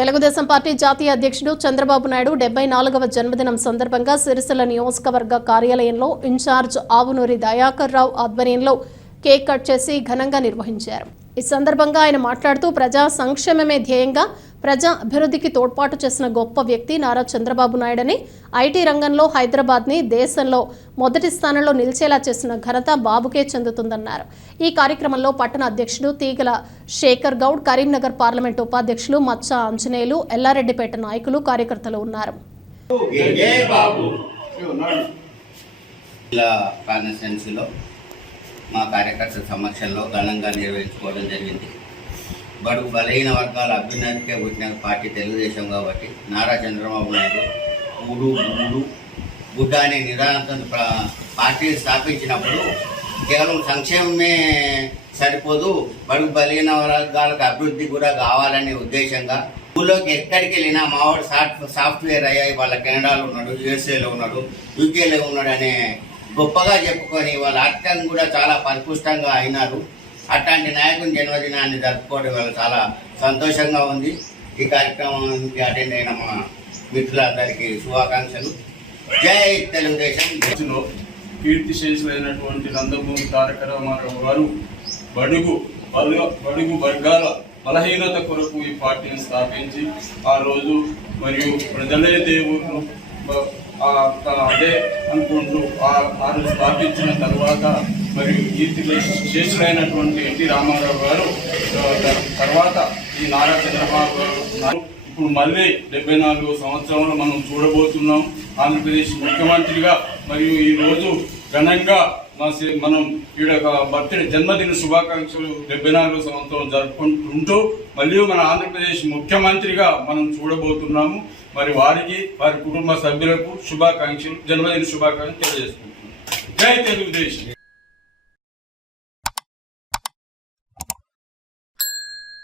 Telugu Desam party జాతీయ అధ్యక్షుడు చంద్రబాబు నాయుడు 74వ జన్మదినం సందర్భంగా సిరిసిల్ల నియోజకవర్గ కార్యాలయంలో ఇన్ఛార్జ్ ఆవునూరి దయాకర్ రావు ఆధ్వర్యంలో కేక్ కట్ చేసి ఘనంగా నిర్వహించారు. ఈ సందర్భంగా ఆయన మాట్లాడుతూ ప్రజా సంక్షేమమే ధ్యేయంగా ప్రజా అభివృద్ధికి తోడ్పాటు చేసిన గొప్ప వ్యక్తి నారా చంద్రబాబు నాయుడని, ఐటీ రంగంలో హైదరాబాద్ని దేశంలో మొదటి స్థానంలో నిలిచేలా చేసిన ఘనత బాబుకే చెందుతుందన్నారు. ఈ కార్యక్రమంలో పట్టణ అధ్యక్షుడు తీగల శేఖర్ గౌడ్, కరీంనగర్ పార్లమెంటు ఉపాధ్యక్షులు మచ్చ ఆంజనేయులు, ఎల్లారెడ్డిపేట నాయకులు, కార్యకర్తలు ఉన్నారు. మా కార్యకర్తల సమక్షంలో ఘనంగా నిర్వహించుకోవడం జరిగింది. బడుగు బలహీన వర్గాల అభ్యున్నతికే పుట్టిన పార్టీ తెలుగుదేశం కాబట్టి నారా చంద్రబాబు నాయుడు కూడు గుడు గుడ్డ అనే నిదానంతో పార్టీని స్థాపించినప్పుడు కేవలం సంక్షేమమే సరిపోదు, బడుగు బలహీన వర్గాలకు అభివృద్ధి కూడా కావాలనే ఉద్దేశంగా ఊళ్ళోకి ఎక్కడికి వెళ్ళినా మావాడు సాఫ్ట్వేర్ అయ్యాయి, వాళ్ళ కెనడాలో ఉన్నాడు, యూఎస్ఏలో ఉన్నాడు, యూకేలో ఉన్నాడు అనే గొప్పగా చెప్పుకొని వాళ్ళ ఆర్థికంగా కూడా చాలా పరిపుష్టంగా అయినారు. అట్లాంటి నాయకుని జన్మదినాన్ని జరుపుకోవడం వల్ల చాలా సంతోషంగా ఉంది. ఈ కార్యక్రమానికి అటెండ్ అయిన మా మిత్రులందరికీ శుభాకాంక్షలు. జై తెలుగుదేశం. కీర్తిశేషులైనటువంటి నందమూరి తారక రామారావు గారు బడుగు వర్గాల బలహీనత కొరకు ఈ పార్టీని స్థాపించి ఆ రోజు మరియు ప్రజలే దేవుళ్ళు అదే అనుకుంటూ ఆ రోజు స్థాపించిన తర్వాత మరియు కీర్తి శేషులైనటువంటి ఎన్టీ రామారావు గారు తర్వాత ఈ నారా చంద్రబాబు గారు ఇప్పుడు మళ్ళీ 74 సంవత్సరంలో మనం చూడబోతున్నాం. ఆంధ్రప్రదేశ్ ముఖ్యమంత్రిగా మరియు ఈరోజు ఘనంగా మనం ఈడ జన్మదిన శుభాకాంక్షలు 74 సంవత్సరం జరుపుకుంటూ మళ్ళీ మన ఆంధ్రప్రదేశ్ ముఖ్యమంత్రిగా మనం చూడబోతున్నాము. మరి వారికి వారి కుటుంబ సభ్యులకు శుభాకాంక్షలు, జన్మదిన శుభాకాంక్షలు తెలియజేసుకుంటున్నాం. జై తెలుగుదేశం.